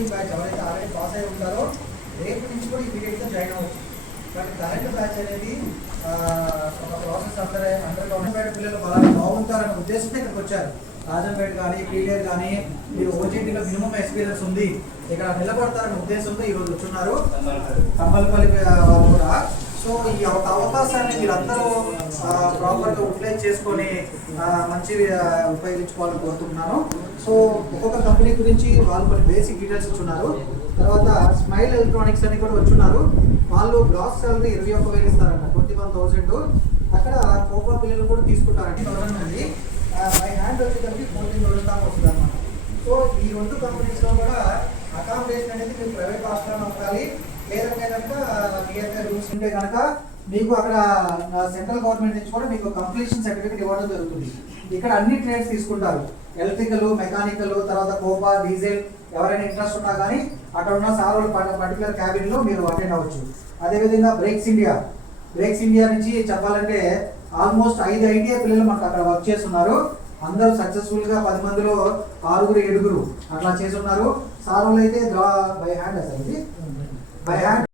Outgoing batch ఎవరైతే already pass అయి ఉంటారో రేపు నుంచి కూడా ఇమీడియట్గా జాయిన్ అవ్వచ్చు. బట్ కరెంట్ బ్యాచ్ అనేది ఒక ప్రాసెస్ అందరూ గవర్నమెంట్ పిల్లలు బాగా బాగుంటారనే ఉద్దేశంతో ఇక్కడికి వచ్చారు. రాజంపేట కానీ పీడియర్ కానీ మీరు ఓజీటీలో మినిమం ఎక్స్పీరియన్స్ ఉంది, ఇక్కడ నిలబడతారనే ఉద్దేశంతో ఈరోజు వచ్చున్నారు కంపల్పల్లి వాళ్ళు కూడా. సో ఈ అవకాశాన్ని మీరందరూ ప్రాపర్గా యూటిలైజ్ చేసుకొని మంచి ఉపయోగించుకోవాలని కోరుకుంటున్నాను. సో ఒక్కొక్క కంపెనీ గురించి వాళ్ళు కొన్ని బేసిక్ డీటెయిల్స్ ఇచ్చున్నారు. తర్వాత స్మైల్ ఎలక్ట్రానిక్స్ అని కూడా వచ్చున్నారు. వాళ్ళు గ్రాస్ సాలరీ 21,000 ఇస్తారంట, 21,000. అక్కడ కోపా పిల్లలు కూడా తీసుకుంటారండి. 1,000 ఉంది, బై హ్యాండ్ వచ్చేసరికి 14,000 దాకా వస్తుంది అన్నమాట. సో ఈ రెండు కంపెనీస్లో కూడా అకామిడేషన్ అనేది మీరు ప్రైవేట్ హాస్టల్లో ఉండాలి. లేదంటే కనుక నియర్ రూమ్స్ ఉంటే కనుక మీకు అక్కడ సెంట్రల్ గవర్నమెంట్ నుంచి కూడా మీకు కంప్లీషన్ సర్టిఫికేట్ ఇవ్వడం జరుగుతుంది. ఇక్కడ అన్ని ట్రేడ్స్ తీసుకుంటారు, ఎలక్ట్రికల్, మెకానికల్, తర్వాత కోపా, డీజిల్. ఎవరైనా ఇంట్రెస్ట్ ఉన్నా కానీ అక్కడ ఉన్న సార్ పర్టికులర్ క్యాబిన్లో మీరు అటెండ్ అవ్వచ్చు. అదేవిధంగా బ్రేక్స్ ఇండియా నుంచి చెప్పాలంటే ఆల్మోస్ట్ 5 ఐటీఐ పిల్లలు మనకు అక్కడ వర్క్ చేస్తున్నారు. అందరూ సక్సెస్ఫుల్గా 10 మందిలో 6 7 అట్లా చేస్తున్నారు. సార్ వాళ్ళు అయితే బై హ్యాండ్